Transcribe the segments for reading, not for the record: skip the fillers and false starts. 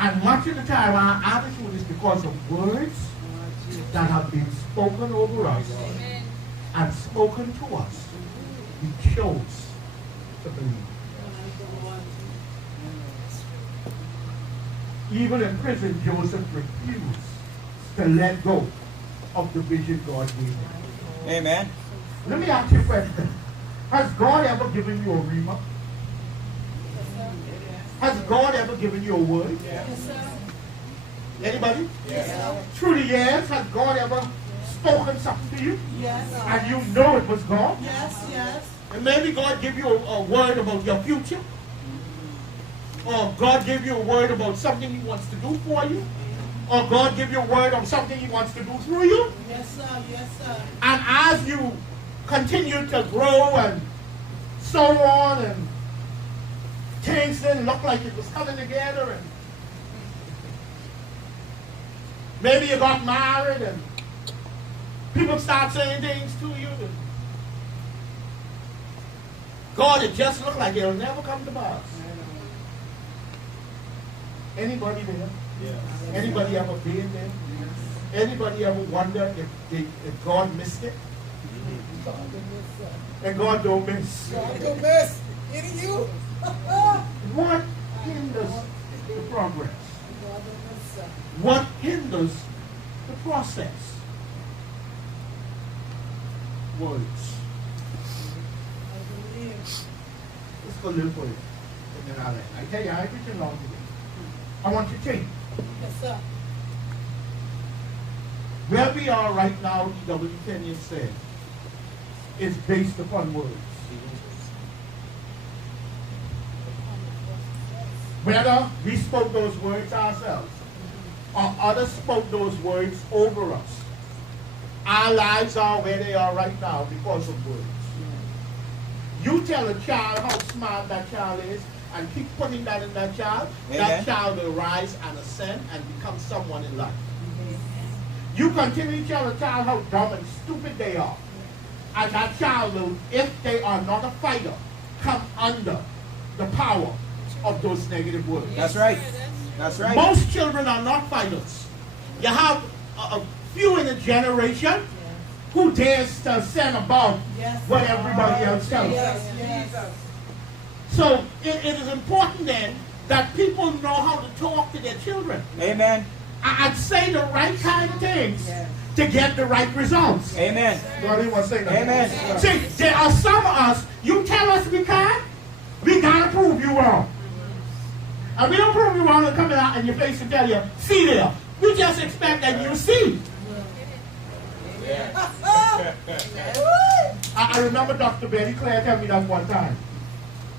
And much of the time our attitude is because of words that have been spoken over us and spoken to us. We chose to believe. Even in prison, Joseph refused to let go of the vision God gave him. Amen. Let me ask you a question. Has God ever given you a rhema? Has God ever given you a word? Yes, sir. Anybody? Yes. Through the years, has God ever spoken something to you? Yes. And you know it was God? Yes, yes. And maybe God give you a word about your future. Or God give you a word about something He wants to do for you. Or God give you a word on something He wants to do through you. Yes, sir. Yes, sir. And as you continue to grow and so on, and things didn't look like it was coming together, and maybe you got married and people start saying things to you, and God, it just looked like it'll never come to pass. Anybody there? Yes. Anybody ever been there? Anybody ever wonder if God missed it? And God don't miss. God don't miss. Hitting you. What hinders the progress? God don't miss, sir. What hinders the process? Words. I believe. Let's go a little further. And then I tell you, I ain't preaching long today. I want you to think. Yes, sir. Where we are right now, E.W. Kenyon said, is based upon words. Whether we spoke those words ourselves or others spoke those words over us, our lives are where they are right now because of words. You tell a child how smart that child is and keep putting that in that child, that child will rise and ascend and become someone in life. You continue to tell a child how dumb and stupid they are, and that child will, if they are not a fighter, come under the power of those negative words. That's right. That's right. Most children are not fighters. You have a few in a generation who dares to ascend above what everybody else tells. Yes, yes. So it is important then that people know how to talk to their children. Amen. I'd say the right kind of things to get the right results. Amen. God didn't want to say that. Amen. See, there are some of us, you tell us we can't, we gotta prove you wrong. And we don't prove you wrong and come out in your face and tell you, see there. We just expect that you see. I remember Dr. Betty Claire telling me that one time.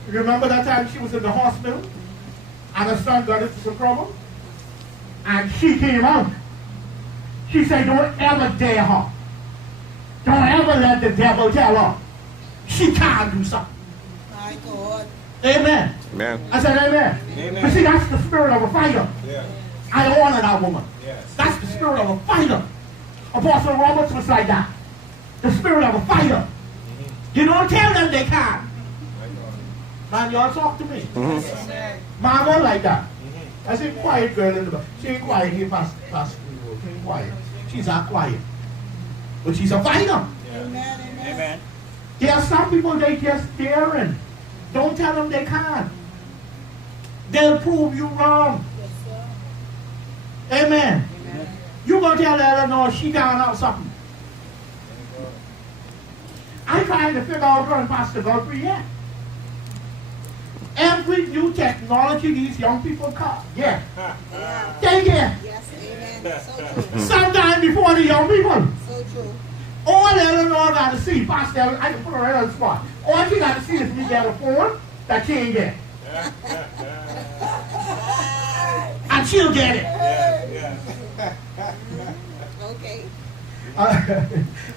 You remember that time she was in the hospital and her son got into some trouble? And she came out. She said, don't ever dare her. Don't ever let the devil tell her she can't do something. My God. Amen. Amen. I said amen. Amen. But see, that's the spirit of a fighter. Yeah. I honor that woman. Yes. That's the spirit of a fighter. Apostle Roberts was like that. The spirit of a fighter. You don't tell them they can't. Man, y'all talk to me. Mama like that. I said, quiet girl in the back. She ain't quiet here, Pastor. She ain't quiet. She's not quiet. But she's a fighter. Amen, amen. Amen. There are some people, they just daring. Don't tell them they can't. They'll prove you wrong. Yes, sir. Amen. You gonna tell her, no, she down out something. I'm trying to figure out her and Pastor Godfrey yet. Every new technology these young people got, they get. Yes, amen. So true. Sometime before the young people. So true. All Eleanor got to see, Pastor, I can put her right on the spot. All she got to see is me get a phone that she ain't get. And she'll get it. Okay.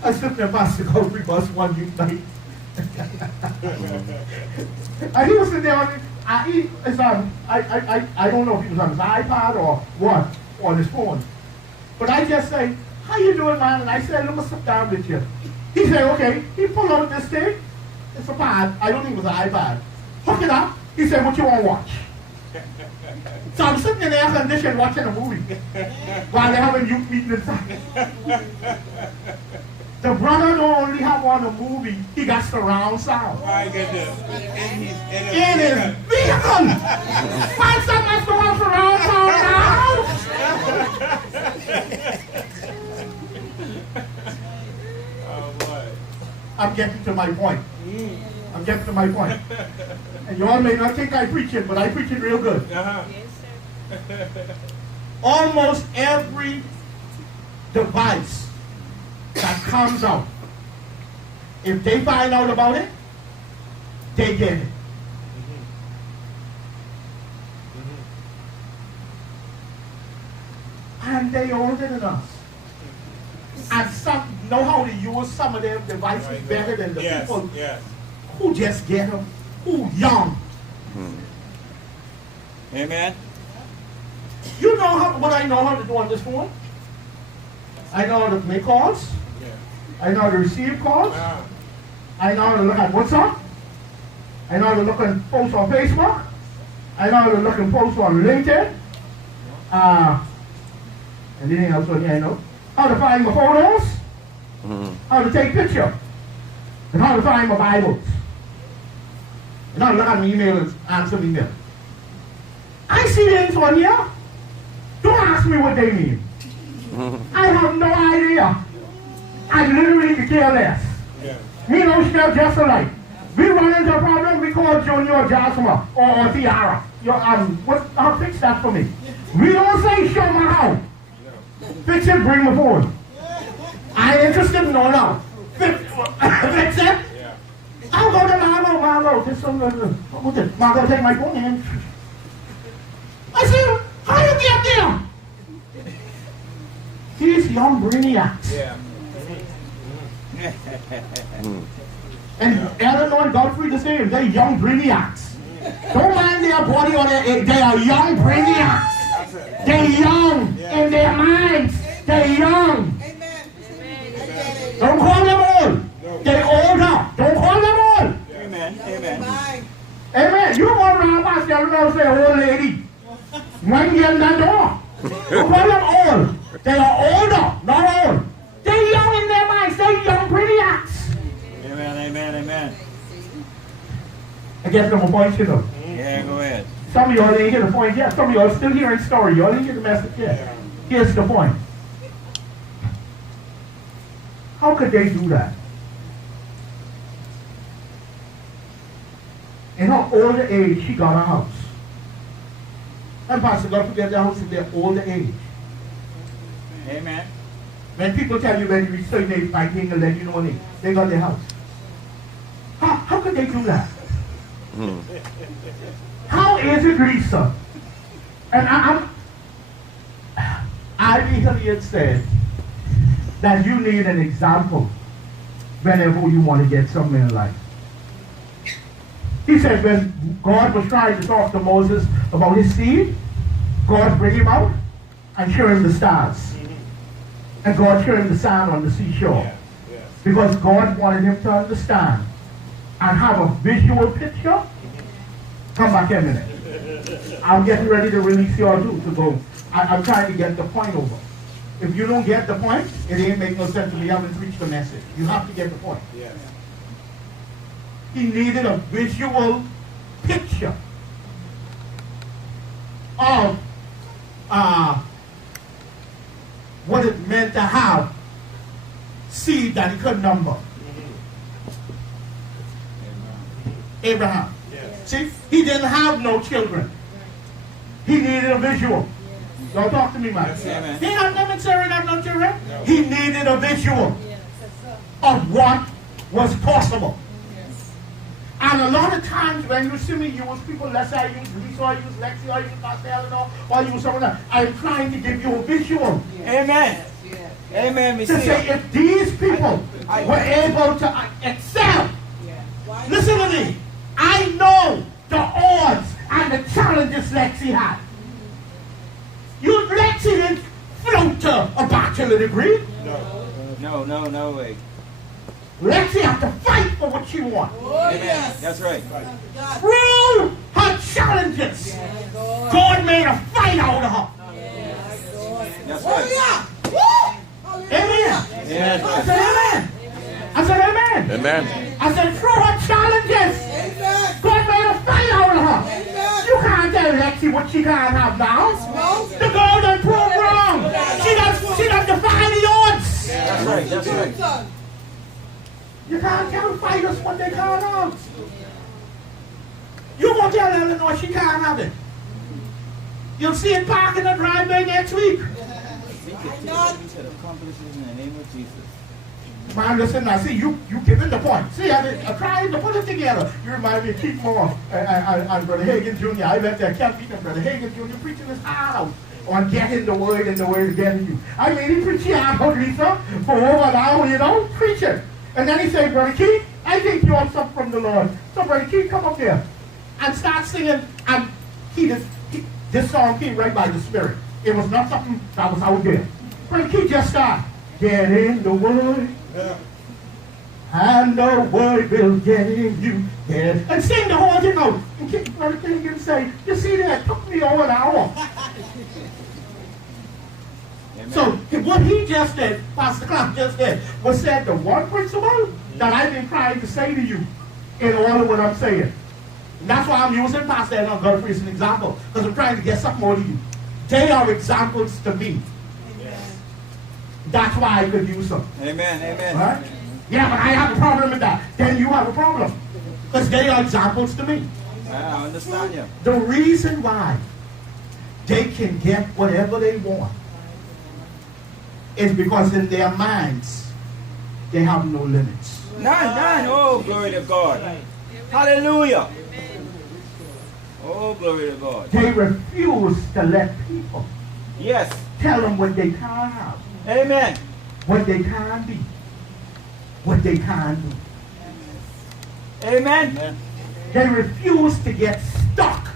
I stood there, Pastor Godfrey bus one youth night. And he was sitting there on I don't know if he was on his iPad or what, on his phone. But I just say, how you doing, man? And I said, let me sit down with you. He said, okay. He pulled out this thing. It's a pad. I don't think it was an iPad. Hook it up. He said, what you want to watch? So I'm sitting in the air conditioned watching a movie while they're having youth meeting inside. The brother don't only have on a movie, he got surround sound. My goodness. In his vehicle! Find something that's going surround sound now! Oh boy. I'm getting to my point. I'm getting to my point. And you all may not think I preach it, but I preach it real good. Uh-huh. Almost every device that comes out, if they find out about it, they get it. And they older than us. And some know how to use some of their devices better than the people who just get them, who young. Amen. You know what I know how to do on this phone? I know how to make calls. I know how to receive calls. I know how to look at WhatsApp. I know how to look and post on Facebook. I know how to look and post on LinkedIn. Anything else on here I know? How to find my photos. How to take pictures. And how to find my Bibles. And how to look at my email and answer email. I see things on here. Don't ask me what they mean. I have no idea. I literally could care less. Me no smell just alike. We run into a problem, we call Junior or Joshua or Tiara. I'll fix that for me. We don't say show my house. Fix it, bring my phone. I ain't interested in no now. Fix it. I'll go to Margo. This one, what's it? Margo, take my phone and I said, how you get there? These young brainiacs. And Eleanor and Godfrey the same. They're young brainiacs. Don't mind their body or they are young brainiacs. They're young in their minds. They're young. Don't call them old. They're older. Don't call them old. Amen. Amen. Amen. You go around past Eleanor and say, old lady. When you're not door. Don't call them old. They are older, not old. They're young in their minds. They're young brainiacs. Amen. I guess no more points, you know. Yeah, go ahead. Some of y'all didn't hear the point yet. Some of y'all are still hearing story. Y'all didn't hear the message yet. Here's the point. How could they do that? In her older age, she got a house. And Pastor God forget the house in their older age. Amen. When people tell you when you reach certain age, by being a let you know when they got their house. How could they do that? How is it, Lisa? And I recently had said that you need an example whenever you want to get something in life. He said when God was trying to talk to Moses about his seed, God bring him out and show him the stars. And God showed him the sand on the seashore. Because God wanted him to understand and have a visual picture. Come back in a minute. I'm getting ready to release you all too to go. I'm trying to get the point over. If you don't get the point, it ain't make no sense to me. You haven't reached the message. You have to get the point. Yes. He needed a visual picture of what it meant to have seed that he couldn't number. Abraham. Yes. See, he didn't have no children. He needed a visual. Don't talk to me, man. Yes, he had no necessarily not no children. No. He needed a visual of what was possible. And a lot of times when you see me use people, let's say I use Lisa, I use Lexi, I use Pastor Eleanor, or I use someone else, I'm trying to give you a visual. Amen. Amen. To say if these people were able to excel, listen to me, I know the odds and the challenges Lexi had. Lexi didn't float to a bachelor degree. No way. Lexi had to fight for what she wanted. Oh, yes. That's right. Through her challenges. see what she can't have now. No. The girl done proved wrong. She done defied the odds. That's right. That's right. You can't tell fighters what they can't have. You won't tell Eleanor she can't have it. You'll see it parked in the driveway next week. Shall accomplish it in the name of Jesus. Man, listen now. See, you getting the point. See, I'm trying to put it together. You remind me of Keith Moore and Brother Hagan Jr. I went there, kept meeting Brother Hagan Jr. preaching his heart out on getting the word and the word getting you. I mean, he preached hard out, Lisa, for over an hour, you know, preaching. And then he said, Brother Keith, I think you have something from the Lord. So, Brother Keith, come up here and start singing. And this song came right by the Spirit. It was not something that was out there. Brother Keith just started. Get in the word. Yeah. And the word will get in you. Yeah. And sing the whole thing out. And Brother King can say, you see that? It took me over an hour. So what he just did, Pastor Clark just did, was said the one principle that I've been trying to say to you in order what I'm saying. And that's why I'm using Pastor and Godfrey as an example, because I'm trying to get something out of you. They are examples to me. That's why I could use them. Amen, amen. Right? Yeah, but I have a problem with that. Then you have a problem. Because they are examples to me. I understand you. The reason why they can get whatever they want is because in their minds, they have no limits. None. Oh, glory to God. Hallelujah. Oh, glory to God. They refuse to let people tell them what they can't have. Amen. What they can't be. What they can't do. Amen. They refuse to get stuck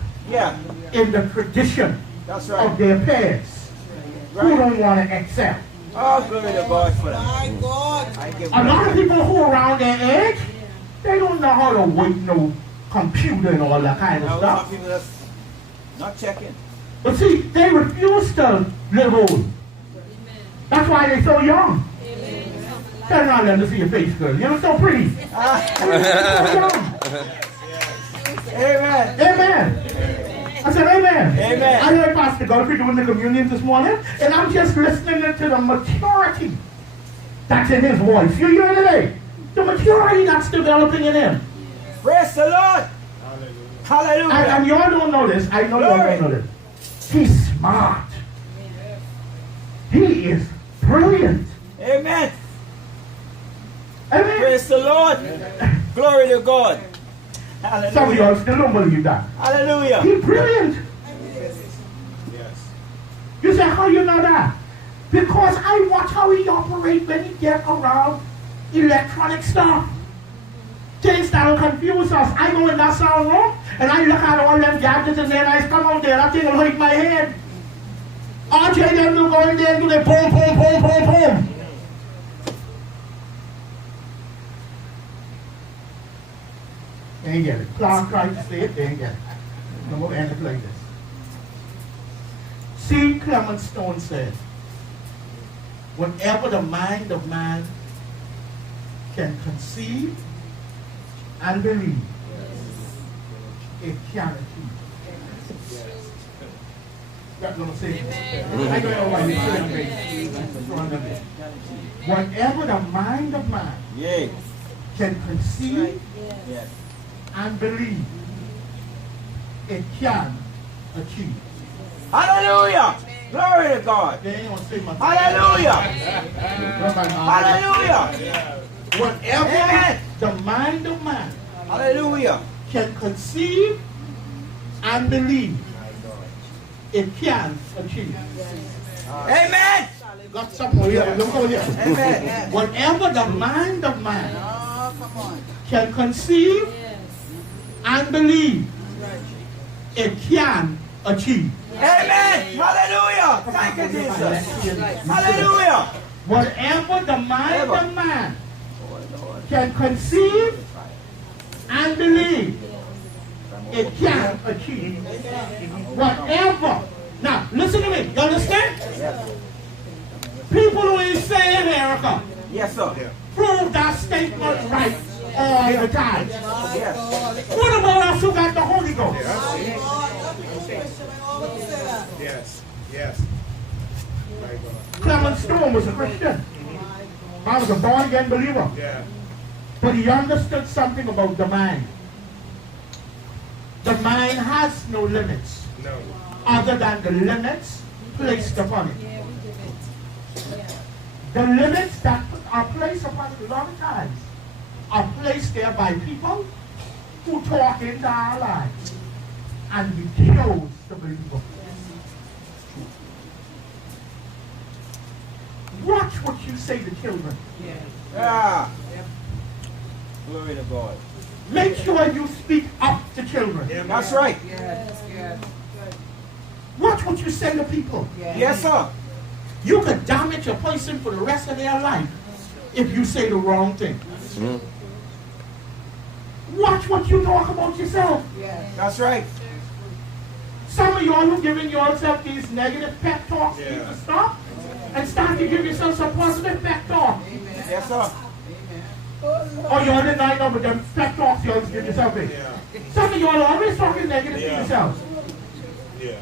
in the tradition of their parents who don't want to accept. Oh, glory to God for that. My God. A lot of people who are around their age, they don't know how to work no computer and all that kind of stuff. Some people that's not checking. But see, they refuse to live old. That's why they're so young. Turn around and see your face, girl. You look so pretty. So young. Amen. Amen. I said amen. Amen. I heard Pastor Godfrey doing the communion this morning, and I'm just listening to the maturity that's in his voice. You hear it today? The maturity that's developing in him. Praise the Lord. Hallelujah. And y'all don't know this. I know y'all don't know this. He's smart. He is brilliant. Amen. Amen. Praise the Lord. Glory to God. Hallelujah. Some of y'all still don't believe that. Hallelujah. He's brilliant. Yes. You say, how you know that? Because I watch how he operates when he get around electronic stuff. Things that will confuse us. I go in that sound room and I look at all them gadgets and then I come out there, that thing will hit my head. RJ them will go in there and do the boom, boom, boom, boom, boom. They ain't get it. Clark tried to say it, they ain't get it. I'm going to end it like this. C. Clement Stone said, whatever the mind of man can conceive and believe, it can achieve. That's what I'm saying. I don't know why you say whatever the mind of man can conceive and believe, it can achieve. Hallelujah. Glory to God. They ain't gonna say much. Hallelujah. Hallelujah. Whatever the mind of man Hallelujah. can conceive and believe, it can achieve. Amen. Got something over here. Look over here. Amen. Whatever the mind of man can conceive and believe, it can achieve. Amen. Hallelujah. Thank you, Jesus. Hallelujah. Whatever the mind of man can conceive and believe, it can achieve. Whatever. Now, listen to me. You understand? People who ain't saying America prove that statement right all the time. What about us who got the Holy Ghost? Yes. My God. Clement Stone was a Christian. I was a born-again believer. Yeah. But he understood something about the mind. The mind has no limits No. other than the limits placed upon it. Yeah, we did it. Yeah. The limits that are placed upon it a lot of times are placed there by people who talk into our lives. And we chose to believe them. Watch what you say to children. Yeah. Glory to God. Make sure you speak up to children. Yeah, That's right. Yes, yes. Watch what you say to people. Yes, sir. You could damage a person for the rest of their life if you say the wrong thing. Watch what you talk about yourself. That's right. Some of y'all who giving yourself these negative pep talks need to stop and start to give yourself some positive pep talk. Yes, sir. Or y'all didn't know, but them pep talks y'all give yourself in. Yeah. Some of y'all are always talking negative to yourselves. Yeah.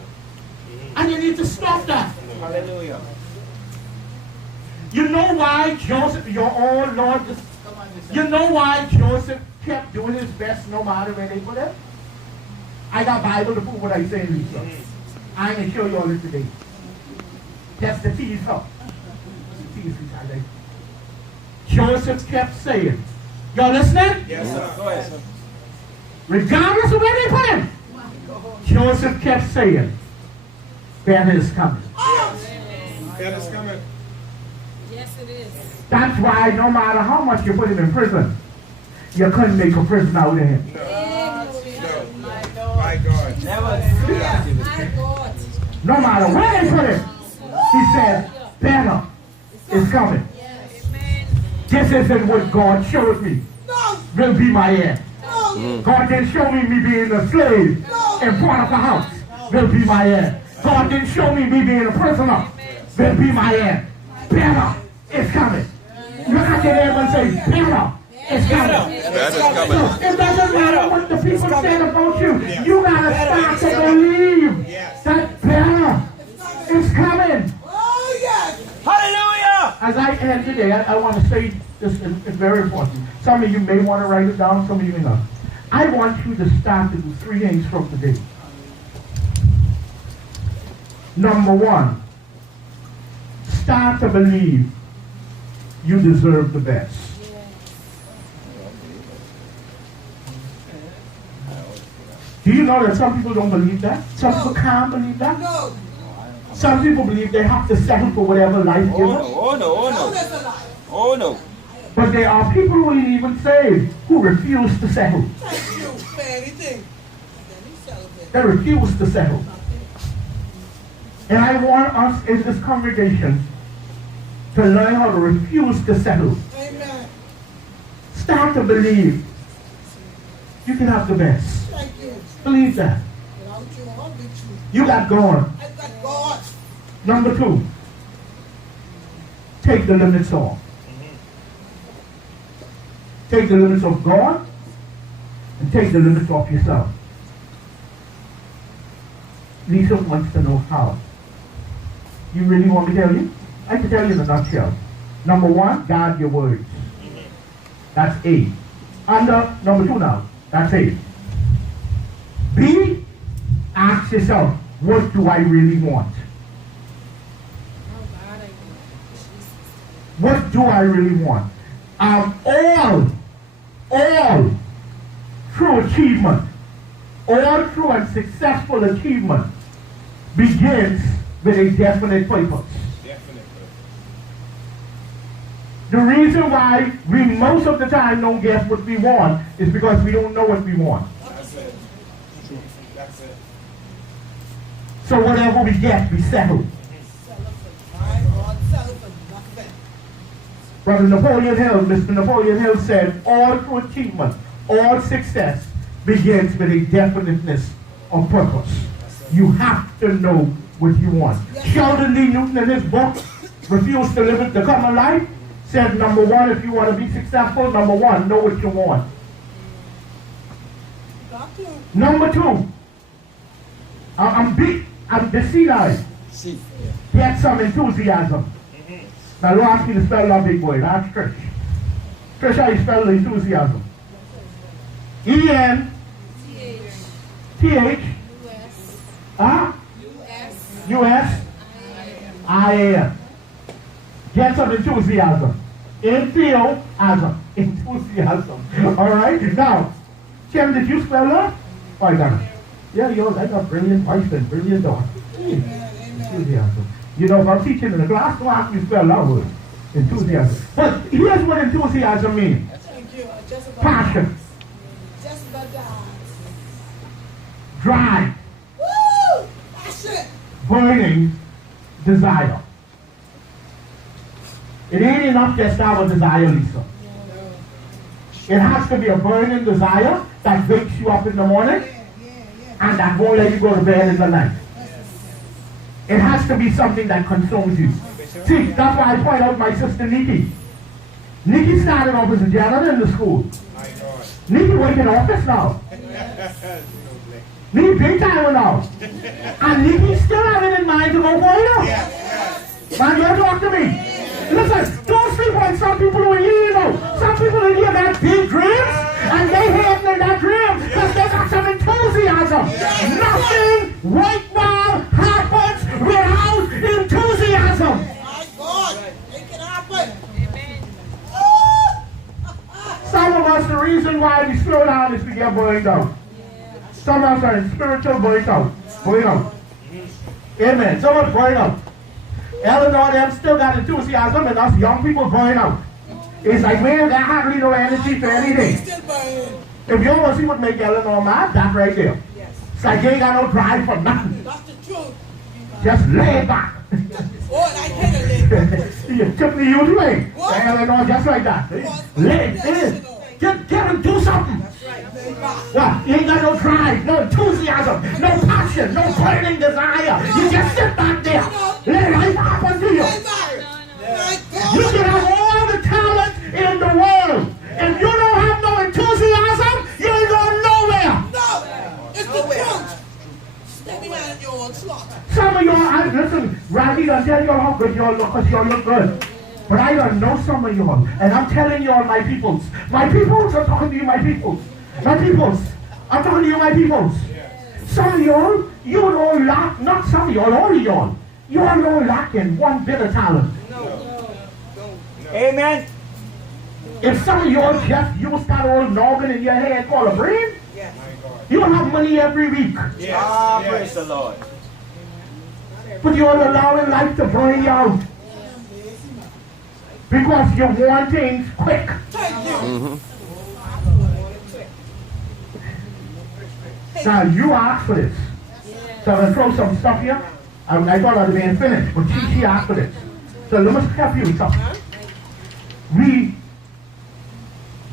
And you need to stop that. Hallelujah. You know why Joseph, your own Lord, you know why Joseph kept doing his best no matter where they put him? I got Bible to prove what I say, Lisa. I ain't gonna show you all this today. That's the tease up. The tease, I think. Joseph kept saying, y'all listening? Yes, sir. Go ahead, sir. Regardless of where they put him, Joseph kept saying, better is coming. Yes. That is coming. Yes, it is. That's why no matter how much you put him in prison, you couldn't make a prisoner out of him. No. My God. Never do that. My God. No matter where they put him, he said, better is coming. This isn't what God showed me will be my end. God didn't show me being a slave in front of the house will be my end. God didn't show me being a prisoner will be my end. Better is coming. Look at your neighbor and say, better is coming. That is coming. So it doesn't matter what the people said about you. You gotta start to believe that better is coming. Hallelujah. As I end today, I want to say this is very important. Some of you may want to write it down, some of you may not. I want you to start to do 3 things from today. Number 1, start to believe you deserve the best. Do you know that some people don't believe that? Some people can't believe that? No. Some people believe they have to settle for whatever life gives us. Oh no, oh no. Oh no. But there are people who ain't even saved who refuse to settle. Thank you for anything. They refuse to settle. And I want us in this congregation to learn how to refuse to settle. Amen. Start to believe you can have the best. Thank you. Believe that. Without you, I'll be true. You got God. I've got God. Number 2, take the limits off. Take the limits of God and take the limits off yourself. Lisa wants to know how. You really want me to tell you? I can tell you in a nutshell. Number 1, guard your words. That's A. Under number 2 now. That's A. B, ask yourself, what do I really want? What do I really want? All true achievement, all true and successful achievement begins with a definite purpose. Definitely. The reason why we most of the time don't get what we want is because we don't know what we want. That's it. True. That's it. So whatever we get, we settle. My God, celebrate nothing. Brother Napoleon Hill, Mr. Napoleon Hill said, all true achievement, all success begins with a definiteness of purpose. You have to know what you want. Sheldon D. Newton in his book, Refuse to Live It, The Common Life, said, number 1, if you want to be successful, number 1, know what you want. Got to. Number 2, I'm the sea life. See. Get some enthusiasm. Now, don't ask me to spell love, big boy. That's Trish. Trish, how you spell enthusiasm? E-N-T-H. U-S-I-A-N. Get some enthusiasm. Enthusiasm. Enthusiasm. All right? Now, Tim, did you spell that? Oh, I got it. Yeah, I got brilliant wife and brilliant daughter. Enthusiasm. You know, if I'm teaching in the class, don't ask me to spell that word. Enthusiasm. But here's what enthusiasm means. Passion. Just about that. Drive. Woo! That's it. Burning desire. It ain't enough just to have a desire, Lisa. It has to be a burning desire that wakes you up in the morning and that won't let you go to bed in the night. It has to be something that consumes you. See, that's why I point out my sister Nikki. Nikki started off as a janitor in the school. Nikki works in office now. Nikki big time now. And Nikki still have it in mind to go for it. Man, you talk to me. Listen, don't sleep on some people who are here, you know. Some people in here got big dreams, and they have in that dream because they got some enthusiasm. Nothing right now happens without enthusiasm. My God, make it happen. Some of us, the reason why we slow down is we get burned out. Some of us are in spiritual burnt out. Amen. Some of us burn out. Eleanor, them still got enthusiasm, and us young people burn out. It's like, man, they hardly no energy for anything. If you want to see what make Eleanor mad, that right there. It's like you ain't got no drive for nothing. That's the truth. Just lay it back. Oh, I can't lay back. You took the youth way. What? Eleanor, just like that. Lay it in. Get him, do something. What? You ain't got no drive, no enthusiasm, no passion, no burning desire. You just sit back there. Let life happen to you. You can have all the talent in the world. If you don't have no enthusiasm, you ain't going nowhere. No, it's the truth. Step behind your own slot. Some of y'all, listen, Randy done tell y'all how good y'all look because y'all look good. But I don't know some of y'all. And I'm telling y'all, my peoples. My peoples, I'm talking to you, my peoples. My peoples, I'm talking to you, my peoples. Some of y'all, you don't lack, not some of y'all, all of y'all. You all don't lack in one bit of talent. Amen. If some of y'all just use that old noggin in your head called a brain, you will have money every week. Praise the Lord. But you're allowing life to burn you out. Because you want things quick. Now you asked for this. So I'm going to throw some stuff here. I thought I'd been finished, but she asked for this. So let me help you with something.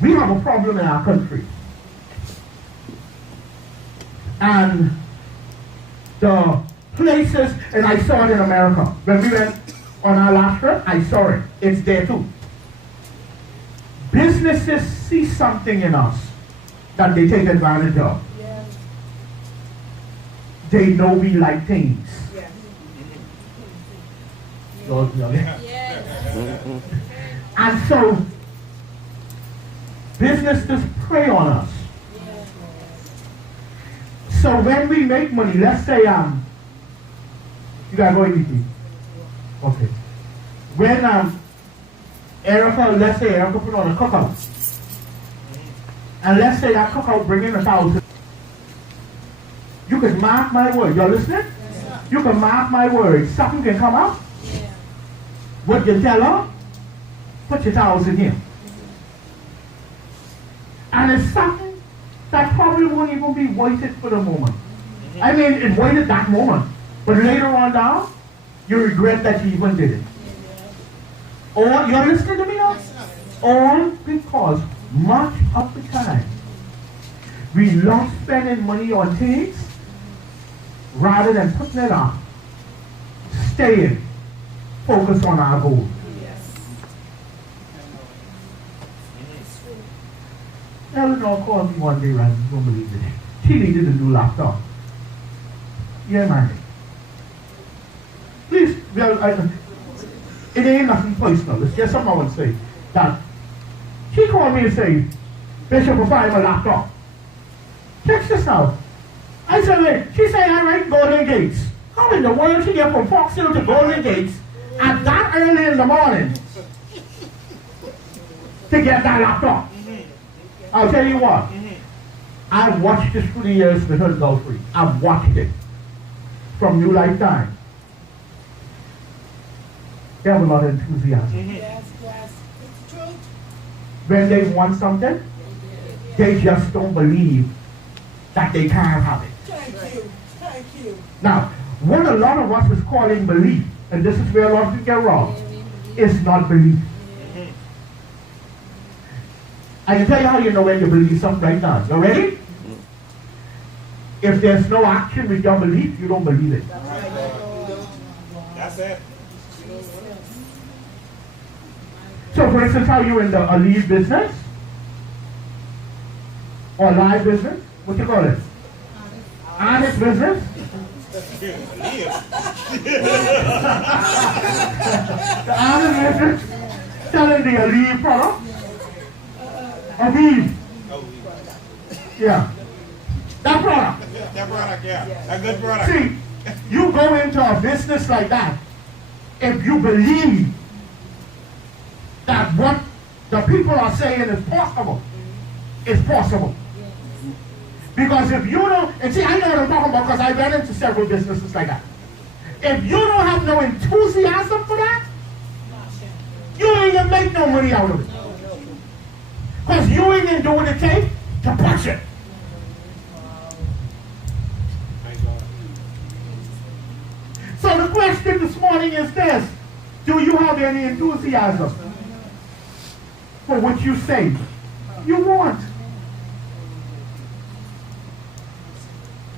We have a problem in our country. And the places, and I saw it in America. When we went on our last trip, I saw it. It's there too. Businesses see something in us that they take advantage of. They know we like things. And so, businesses prey on us. So when we make money, let's say, you gotta go easy. Okay. When Erica, let's say Erica put on a cookout. And let's say that cookout bring in 1,000. You can mark my word. You're listening? You can mark my word. Something can come up. What you tell her, put your 1,000 here. And it's something that probably won't even be weighted for the moment. I mean, it's weighted that moment. But later on down, you regret that you even did it. Or, you're listening to me now? All because much of the time, we love spending money on things rather than putting it on. Staying focused on our goal. Eleanor called me one day, right? You won't believe it. She needed a new laptop. Yeah, man. well, it ain't nothing personal. It's just something I want to say. That she called me and said, Bishop, if I have a laptop. Check this out. I said, wait. She said, I write Golden Gates. How in the world she get from Fox Hill to Golden Gates at that early in the morning to get that laptop? I'll tell you what. I've watched this through the years with her Gulfrey. I've watched it from New Lifetime. They have a lot of enthusiasm. Yes, yes. It's the truth. When they want something, they just don't believe that they can have it. Thank you. Thank you. Now, what a lot of us is calling belief, and this is where a lot of people get wrong, is not belief. I can tell you how you know when you believe something right now. You ready? If there's no action with your belief, you don't believe it. That's it. So, for instance, how you in the lead business or live business? What you call it? Honest business? The honest business selling the lead product. Aviv. Yeah. That product. That product, yeah. A good product. See, you go into a business like that if you believe that what the people are saying is possible. It's possible. Because if you don't, and see, I know what I'm talking about because I ran into several businesses like that. If you don't have no enthusiasm for that, you ain't gonna make no money out of it. Because you ain't gonna do what it takes to push it. So the question this morning is this: do you have any enthusiasm for what you say you want?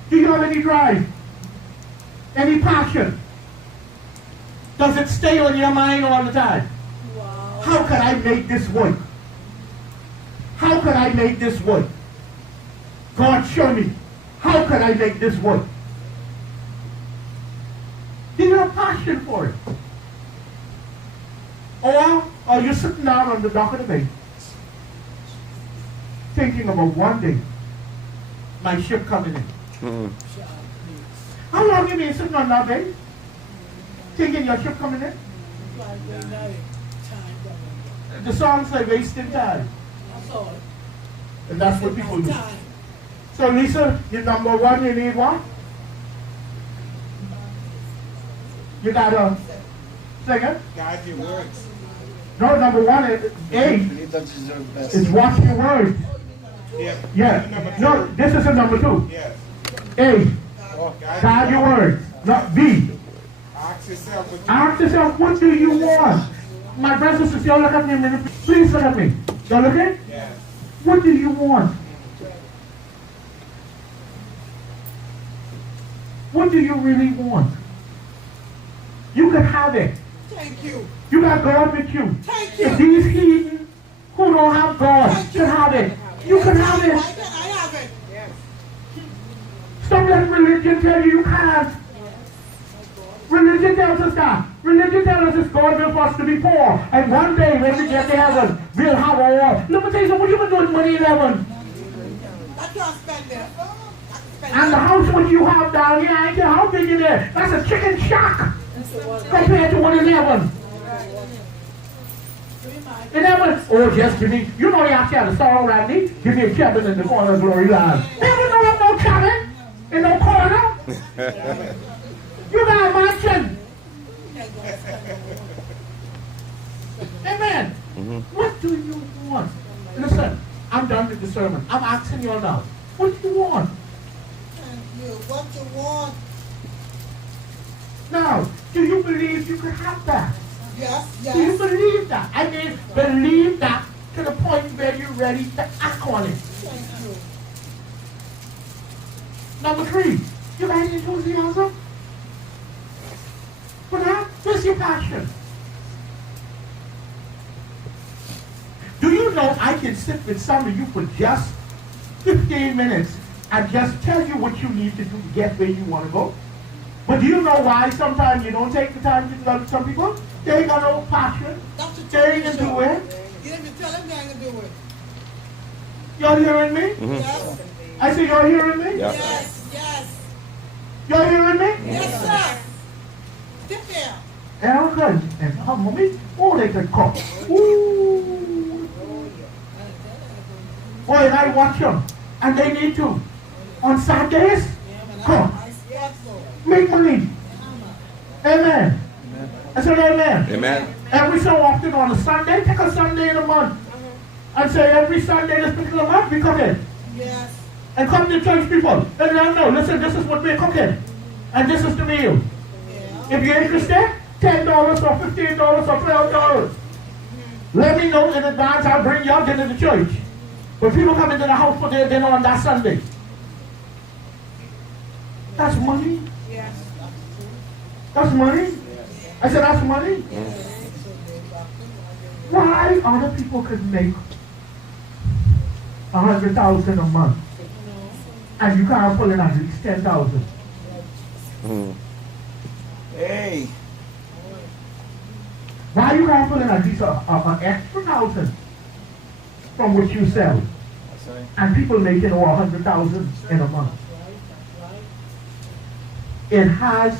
Do you have any drive? Any passion? Does it stay on your mind all the time? Wow. How can I make this work? How can I make this work? God, show me. How can I make this work? Do you have passion for it? Or are you sitting down on the dock of the bay thinking about one day my ship coming in? How long have you been sitting on that bay thinking your ship coming in? The song says wasting time. And that's what people do. So Lisa, you're number one, you need what? You got a singer? Guide your words. No, number one is A. Is watch your words. Yeah. No, this is a number two. Yes. A. Guide your words. Not B. Ask yourself, what do you want? My brothers and sisters, y'all look at me a minute. Please look at me. Y'all looking? Yes. What do you want? What do you really want? You can have it. Thank you. You got God with you. Thank you. If these heathen who don't have God can have it, you can have it. I have it. Yes. Stop letting religion tell you you can't. Religion tells us that. Religion tells us God will for us to be poor. And one day when we get to heaven, we'll have all. Let me tell you something, what you can do with money in heaven? I can't spend it. And the house what you have down here, I don't care how big it is. That's a chicken shack compared to one in heaven. In heaven, oh just give me, you know they actually had a song around me, give me a cabin in the corner of glory land. Heaven don't have no cabin in no corner. You got a mansion. Amen. What do you want? Listen, I'm done with the sermon. I'm asking you all now. What do you want? Thank you. What you want? Now, do you believe you can have that? Yes, Do you yes. believe that? I mean, believe that to the point where you're ready to act on it. Thank you. Number three, you got any enthusiasm for that? Where's your passion? Do you know I can sit with some of you for just 15 minutes and just tell you what you need to do to get where you want to go? But do you know why sometimes you don't take the time to love some people? They ain't got no passion. They ain't gonna do it. You have to tell them they ain't gonna do it. Y'all hearing me? Yes. I say y'all hearing me? Yeah. Yes. Yes. Y'all hearing me? Yes, sir. Sit there. Erica and her mommy, oh, they can cook. Ooh. Boy, and I watch them. And they need to. On Saturdays, cook. Make money. Amen. I said amen. Amen. Every so often on a Sunday, take a Sunday in a month. And say every Sunday this particular month we cooking. Yes. And come to church people. And let them know, listen, this is what we're cooking. And this is the meal. Yeah. If you're interested, $10 or $15 or $12. Let me know in advance, I'll bring y'all dinner to church. But people come into the house for their dinner on that Sunday. That's money. Yes. That's money. I said that's money. Why other people could make 100,000 a month and you can't pull in at least 10,000? Hey. Why you can't pull in at least an extra 1,000 from what you sell? That's right. And people making over 100,000 in a month. It has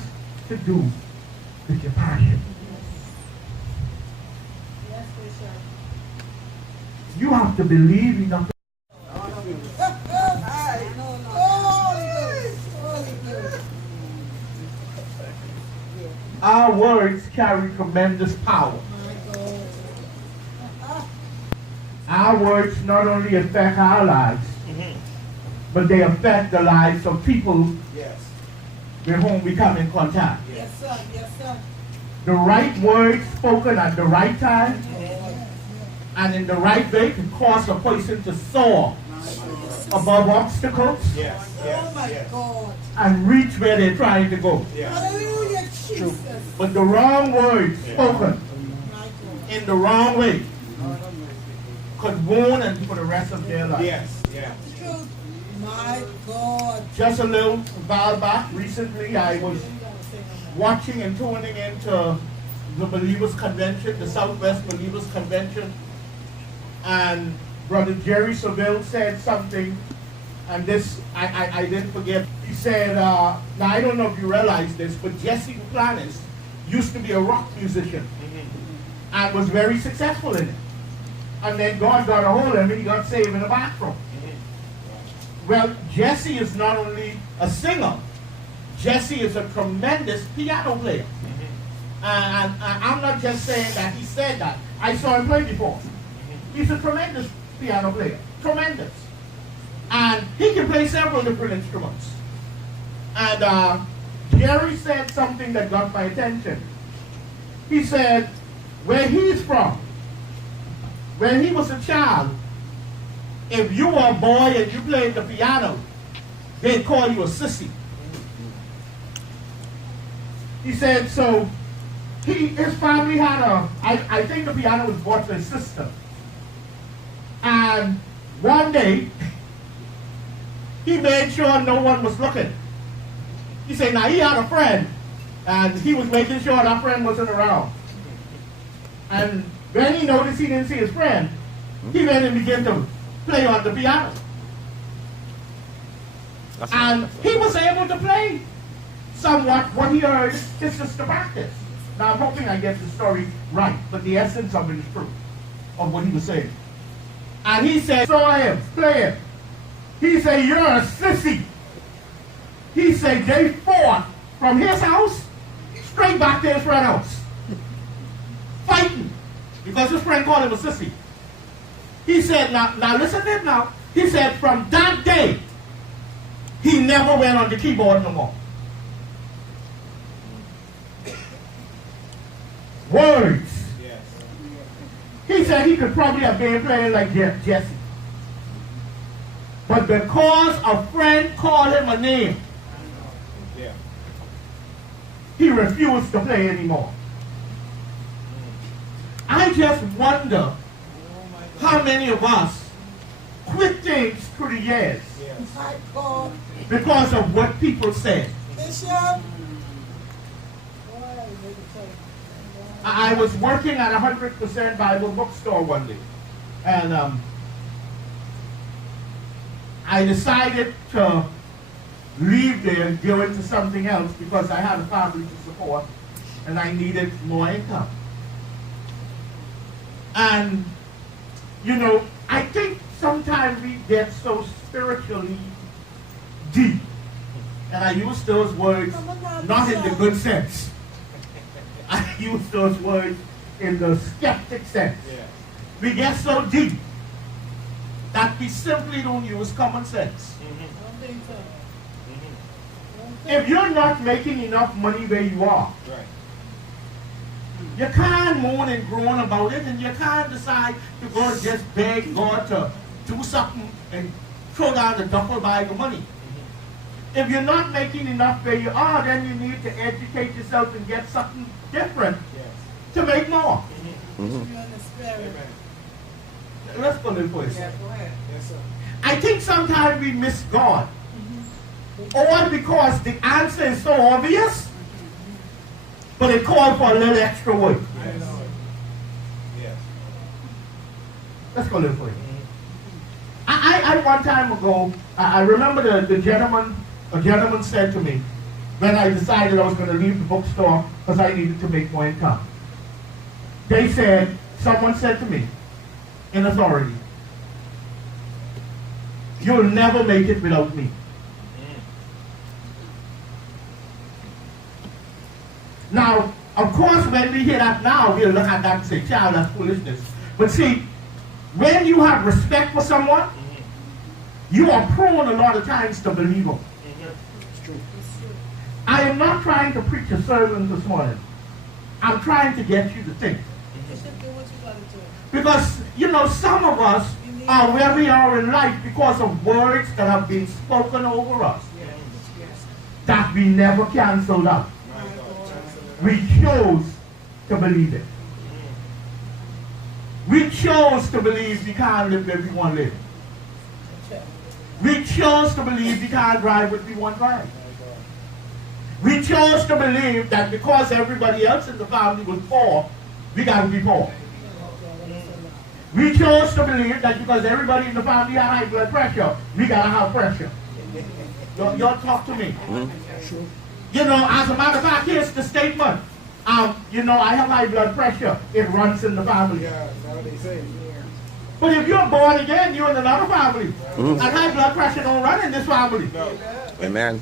to do with your passion. Yes, Bishop. You have to believe enough. Our words carry tremendous power. Our words not only affect our lives, but they affect the lives of people with whom we come in contact. Yes, sir. Yes, sir. The right words spoken at the right time and in the right way can cause a person to soar above obstacles Oh my God. and reach where they're trying to go. Hallelujah, Jesus. But the wrong words spoken My God. in the wrong way could wound them for the rest of their life. Truth. My God. Just a little while back, recently, I was watching and tuning into the Believers Convention, the Southwest Believers Convention, and Brother Jerry Seville said something, and this, I didn't forget. He said, now I don't know if you realize this, but Jesse Duplantis used to be a rock musician and was very successful in it. And then God got a hold of him and he got saved in a bathroom. Well, Jesse is not only a singer, Jesse is a tremendous piano player. And I'm not just saying that he said that. I saw him play before. He's a tremendous piano player. Tremendous. And he can play several different instruments. And Jerry said something that got my attention. He said, where he's from, when he was a child, if you were a boy and you played the piano, they'd call you a sissy. He said, so his family had I think the piano was bought for his sister. And one day, he made sure no one was looking. He said, now he had a friend, and he was making sure that friend wasn't around. And when he noticed he didn't see his friend, he went and began to play on the piano. And he was able to play somewhat what he heard his sister practice. Now I'm hoping I get the story right, but the essence of it is true, of what he was saying. And he said, saw him, play it. He said, you're a sissy. He said, they fought from his house straight back to his friend's house. Fighting. Because his friend called him a sissy. He said, now listen to him now. He said, from that day, he never went on the keyboard no more. Words. Yes. He said he could probably have been playing like Jesse. But because a friend called him a name, Yeah. he refused to play anymore. I just wonder how many of us quit things through the years My God. because of what people said. Bishop. I was working at 100% Bible bookstore one day. And I decided to leave there and go into something else because I had a family to support and I needed more income. And, you know, I think sometimes we get so spiritually deep. And I use those words not in the good sense. I use those words in the skeptic sense. Yeah. We get so deep that we simply don't use common sense. If you're not making enough money where you are, you can't moan and groan about it, and you can't decide to go and just beg God to do something and throw down the duffel bag of money. If you're not making enough where you are, then you need to educate yourself and get something different to make more. Let's go a little further. Yeah, go ahead. Yes, sir. I think sometimes we miss God. Or because the answer is so obvious, but it calls for a little extra work. Yes. Let's go a little further. I one time ago, I remember the gentleman, a gentleman said to me, when I decided I was going to leave the bookstore because I needed to make more income. They said, someone said to me, in authority, you'll never make it without me. Now, of course, when we hear that now, we'll look at that and say, child, that's foolishness. But see, when you have respect for someone, you are prone a lot of times to believe them. I am not trying to preach a sermon this morning. I'm trying to get you to think. Because, you know, some of us are where we are in life because of words that have been spoken over us that we never canceled out. We chose to believe it. We chose to believe we can't live where we want to live. We chose to believe we can't drive what we want to drive. We chose to believe that because everybody else in the family was poor, we got to be poor. We chose to believe that because everybody in the family had high blood pressure, we got to have pressure. Y'all talk to me. You know, as a matter of fact, here's the statement. You know, I have high blood pressure. It runs in the family. Yeah, that's what they say. But if you're born again, you're in another family. And high blood pressure don't run in this family. No. Amen.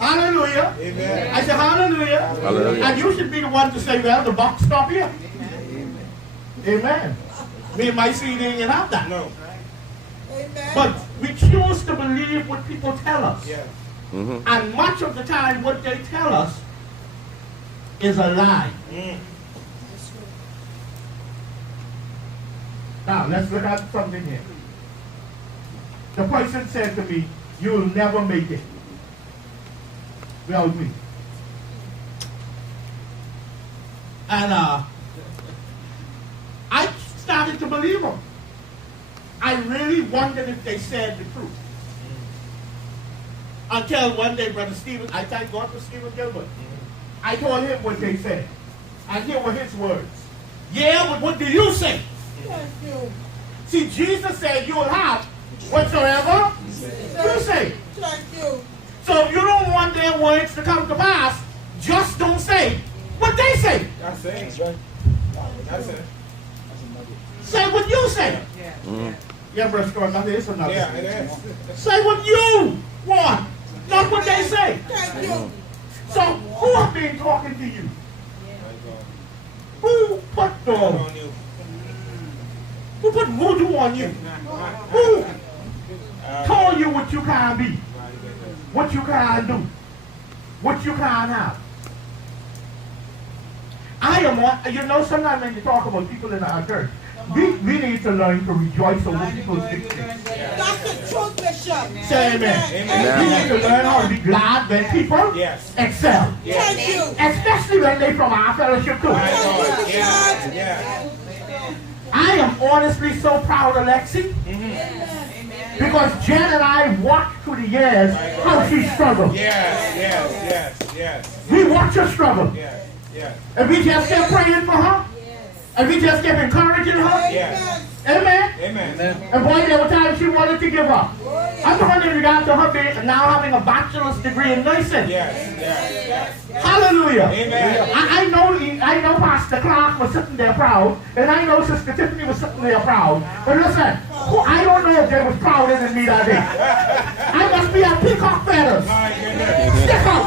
Hallelujah. Amen. I said hallelujah. Hallelujah. And you should be the one to say, well, the buck stop here. Amen. Me and my seed ain't have that. No. But we choose to believe what people tell us. Yeah. And much of the time, what they tell us is a lie. Now, let's look at something here. The person said to me, you'll never make it without me. And I started to believe them. I really wondered if they said the truth. Until one day, Brother Stephen, I thank God for Stephen Gilbert. I told him what they said. And here were his words. Yeah, but what do you say? See, Jesus said you'll have whatsoever you say. So if you don't want their words to come to pass, just don't say what they say. That's it. That's it. Say what you say. Yeah, Brother Scott, that is another. Yeah, it is. Say what you want, not what they say. So who have been talking to you? Who put who put voodoo on you? Who told you what you can't be? What you can't do? What you can't have? I am, you know, sometimes when you talk about people in our church, we need to learn to rejoice over people's victories. That's the truth, Bishop. Say amen. Amen. We need to learn how to be glad when people excel. Thank you. Especially when they from our fellowship too. I am honestly so proud of Lexi. Because Jen and I watched through the years how she struggled. Yes. We watch her struggle. And we just kept praying for her. And we just kept encouraging her. Amen. And boy, there were times she wanted to give up. I'm talking in regard to her being, now having a bachelor's degree in nursing. Hallelujah. I know Pastor Clark was sitting there proud, and I know Sister Tiffany was sitting there proud. But listen, I don't know if they was prouder than me that day. I must be a peacock feathers. Stick up.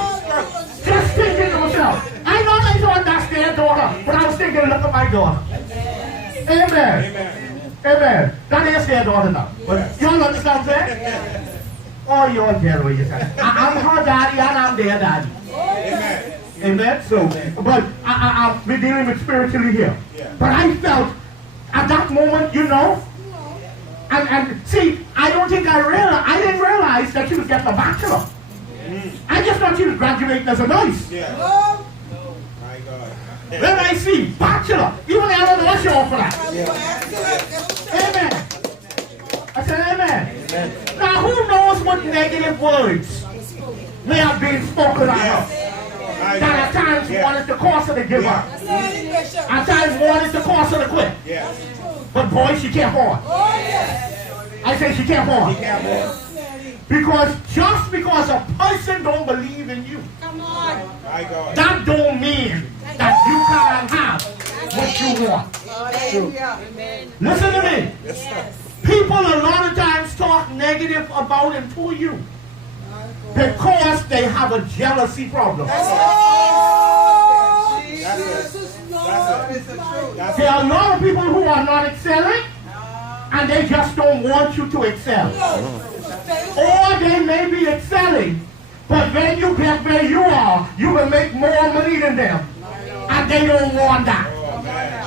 Just thinking to myself. I know they don't understand daughter, but I was thinking, look at my daughter. Amen. Amen. That is their daughter now. But you all understand what I'm saying? Oh, you're general, you say. I'm her daddy and I'm their daddy. Amen. So, but we're dealing with spiritually here. But I felt at that moment, you know, and see, I don't think I didn't realize that she was getting a bachelor. I just thought she was graduating as a nurse. Then I see bachelor. Even Ellen was sure for that. Amen. I said amen. Now who knows what negative words may have been spoken at her that at times wanted to cause her to give up. At times wanted to cause her to quit. But boy, she kept on. I say she kept on. Because just because a person don't believe in you, that don't mean that you can't have what you want. Listen to me. People a lot of times talk negative about and to you because they have a jealousy problem. There are a lot of people who are not excelling and they just don't want you to excel. Or they may be excelling, but when you get where you are, you will make more money than them. And they don't want that.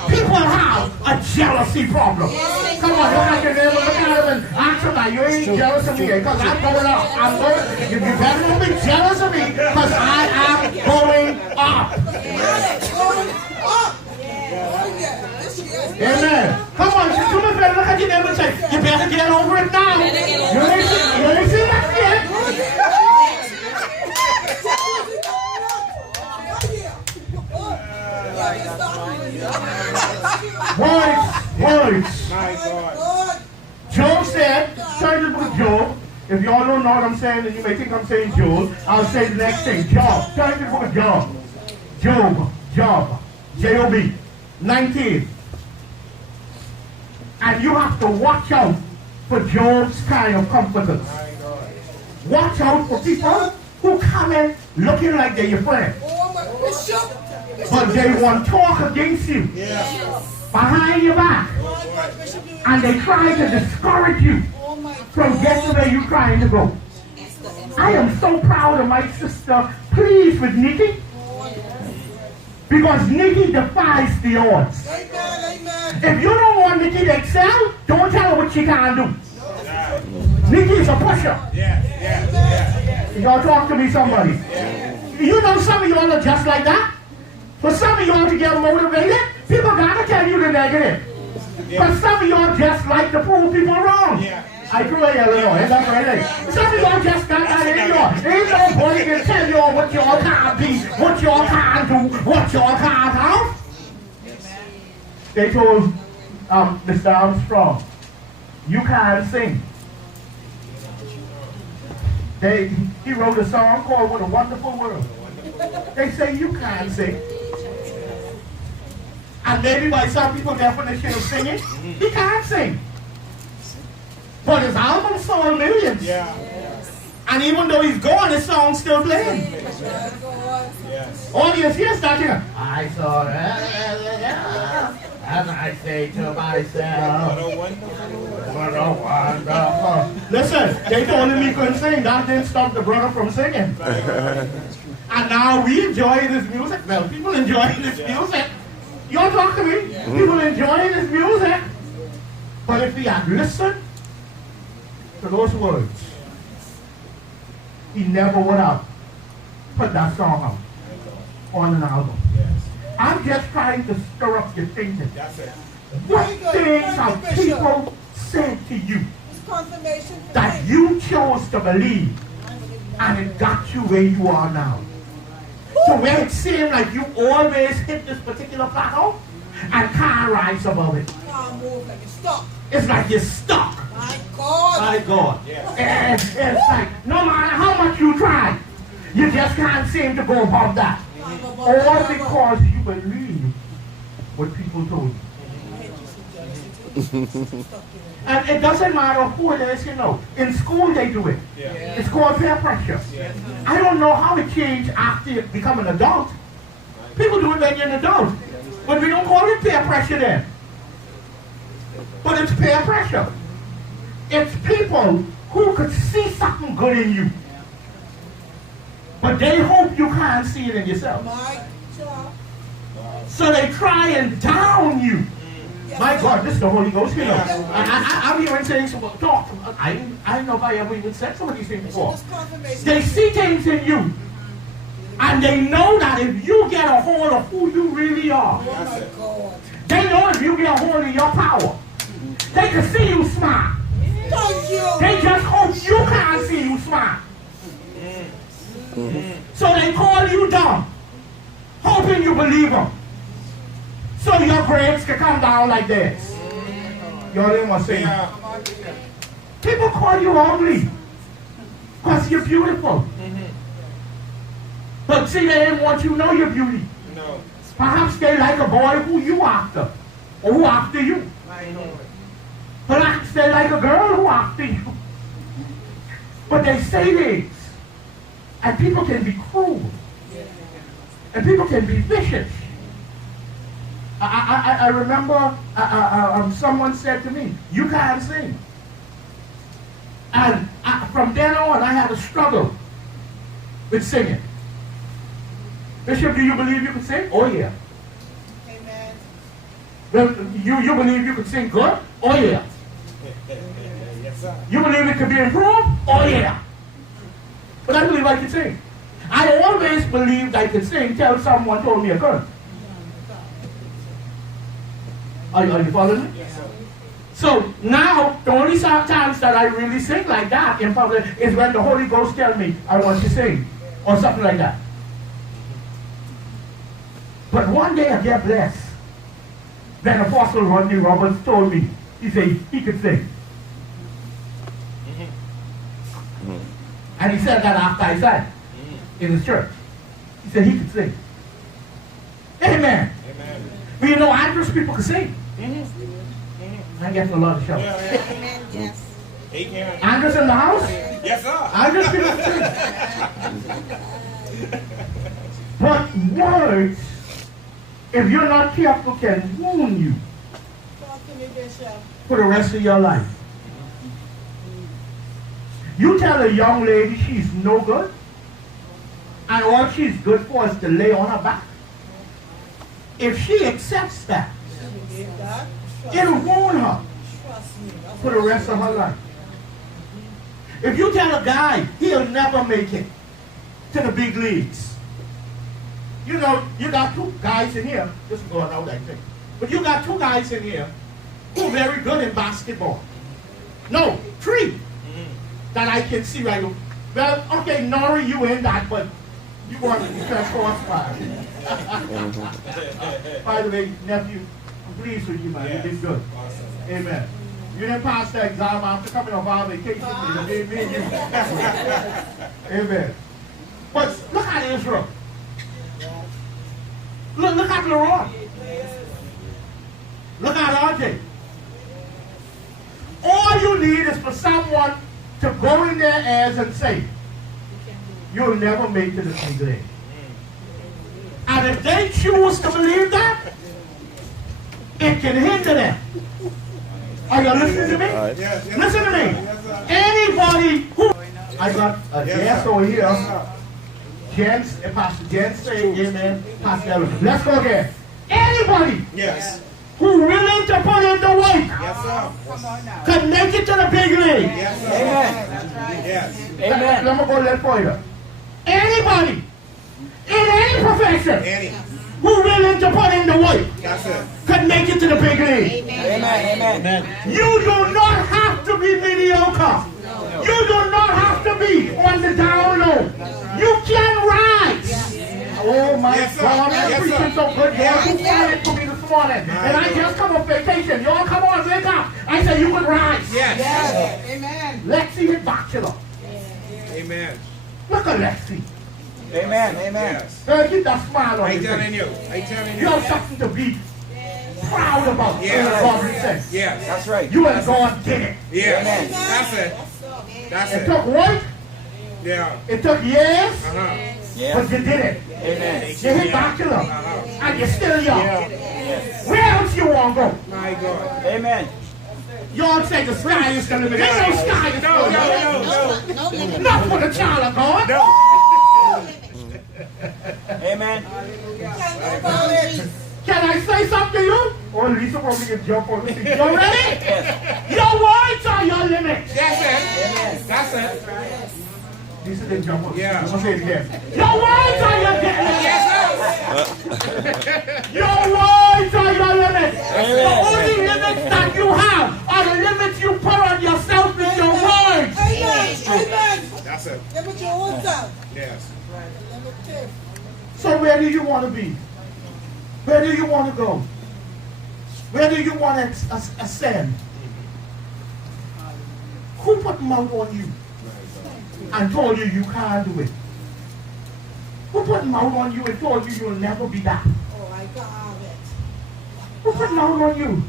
People have a jealousy problem. Come on, look at your neighbor, look at him and answer that. You ain't jealous of me because I'm going up. I'm going. You better not be jealous of me because I am going up. Amen. Come on, do me a favor, look at your neighbor and say, you better get over it now. You ain't seen that yet. Words. Job said, turn to the book of Job. If y'all don't know what I'm saying, and you may think I'm saying Job, I'll say the next thing. Job. Turn to the book of Job. Job. J-O-B. 19. And you have to watch out for Job's kind of comforters. Watch out for people who come in looking like they're your friend. But they want to talk against you. Behind your back. And they try to discourage you from getting where you're trying to go. I am so proud of my sister, pleased with Nikki. Because Nikki defies the odds. If you don't want Nikki to excel, don't tell her what she can't do. Nikki is a pusher. Y'all talk to me, somebody. You know some of y'all are just like that. For some of y'all to get motivated, people gotta tell you the negative. But some of y'all just like to prove people wrong. I do it, Illinois. That's right. Some of y'all just got that in y'all. Ain't nobody can tell y'all what y'all can't be, what y'all can't do, what y'all can't have. They told Mr. Armstrong, you can't sing. He wrote a song called What a Wonderful World. They say you can't sing. And maybe by some people's definition of singing, he can't sing. But his album sold millions. And even though he's gone, his song's still playing. Audience, here's that here. I saw that, and I say to myself, what a wonderful. Listen, they told him he couldn't sing. That didn't stop the brother from singing. And now we enjoy his music. Well, people enjoy his music. You all talk to me. People enjoying his music. But if he had listened to those words, he never would have put that song out on an album. I'm just trying to stir up your thinking. What things have people said to you that you chose to believe and it got you where you are now? to where it seems like you always hit this particular plateau and can't rise above it. Can't move like you're stuck. It's like you're stuck. My God. My God. It's like no matter how much you try, you just can't seem to go above that. All because you believe what people told you. And it doesn't matter who it is, you know. In school they do it. It's called peer pressure. I don't know how it changed after you become an adult. People do it when you're an adult. But we don't call it peer pressure then. But it's peer pressure. It's people who could see something good in you. But they hope you can't see it in yourself. So they try and down you. My God, this is the Holy Ghost, you know. I'm hearing things about talk. I don't know if I ever even said some of these things before. They see things in you. And they know that if you get a hold of who you really are, they know if you get a hold of your power, they can see you smart. They just hope you can't see you smart. So they call you dumb, hoping you believe them. So your grades can come down like this. Y'all didn't want to say that. People call you ugly because you're beautiful. But see, they didn't want you to know your beauty. No. Perhaps they like a boy who you after, or who after you. Perhaps they like a girl who after you. But they say this, and people can be cruel, and people can be vicious. I remember someone said to me, "You can't sing." And from then on, I had a struggle with singing. Bishop, do you believe you can sing? Oh, yeah. Amen. Well, you believe you can sing good? Oh, yeah. Yes, sir. You believe it can be improved? Oh, yeah. But I believe I can sing. I always believed I could sing till someone told me I couldn't. Are you following me? Yes, sir. So now, the only times that I really sing like that in public is when the Holy Ghost tells me, I want you to sing, or something like that. But one day I get blessed. Then Apostle Rodney Roberts told me, he said he could sing. And he said that after I sang in his church. He said he could sing. Amen. Amen. But you know, Andrews people can sing. I'm getting a lot of shouts. Amen. Yes. He can. Andrews in the house? Yes, sir. Andrews people can sing. But words, if you're not careful, can wound you Talk to me, Bishop. for the rest of your life. You tell a young lady she's no good, and all she's good for is to lay on her back. If she accepts that, it'll wound her for the rest of her life. If you tell a guy he'll never make it to the big leagues, you know, you got two guys in here, just going out like that, but you got two guys in here who are very good in basketball. No, three that I can see right now. Well, okay, Nori, you in that, but you want to defense force fire. By the way, nephew, I'm pleased with you, man. You did good. Awesome. Amen. You didn't pass the exam after coming off our vacation. Amen. But look at Israel. Look at Leroy. Look at RJ. All you need is for someone to go in their ears and say, you'll never make it to the big league. And if they choose to believe that, it can hinder them. Are you listening to me? Yes, yes. Listen to me. Yes, sir. Anybody who... I got a Yes, yes sir. over here. Yes, sir. Jens, Pastor Jens saying amen. Pastor Ellen. Let's go again. Anybody Yes. who willing to put in the work Yes, sir. can make it to the big league. Yes, sir. Amen. Yes. Amen. Let me go a little further. Anybody in any profession Annie. who willing to put in the work That's it. can make it to the big league. Amen. Amen. You do not have to be mediocre. You do not have to be on the down low. You can rise Oh my Yes, sir. God, Yes, I'm preaching sir. so good. Y'all too quiet for me this morning. And I just come off vacation. Y'all come on, wake up. I said you can rise. Yes. Amen. Lexi is bachelor. Amen. Look at Lexi. Amen. Amen. Yes. Girl, keep that smile on I your telling face. you. I telling You you. have something to be proud about. Yeah. God says. Yes. That's right. You and God did it. Yes. That's it. That's It it. took work. Yeah. It took years. Uh-huh. Yes. But you did it. Amen. You hit bachelor. And you're still young. Yes. Where else you want to go? My God. Amen. Y'all say the sky is the limit. Ain't no sky is the No, limit. no, no, no. Not for the child of God. Amen. Can I say something to you? Or Lisa probably can jump on the seat. You ready? Yes. Your words are your limit. That's it. That's it. Lisa didn't jump on the seat. Yeah. I'm going to say it again. Your words are your limit. Your words are your limit. The only limits that you have are the limits you put on yourself with your words. Amen. That's it. Limit your own self. Yes. Limit it. So where do you want to be? Where do you want to go? Where do you want to ascend? Who put mouth on you and told you you can't do it? Who put mouth on you and told you you'll never be that? Oh, I got it. Who put mouth on you?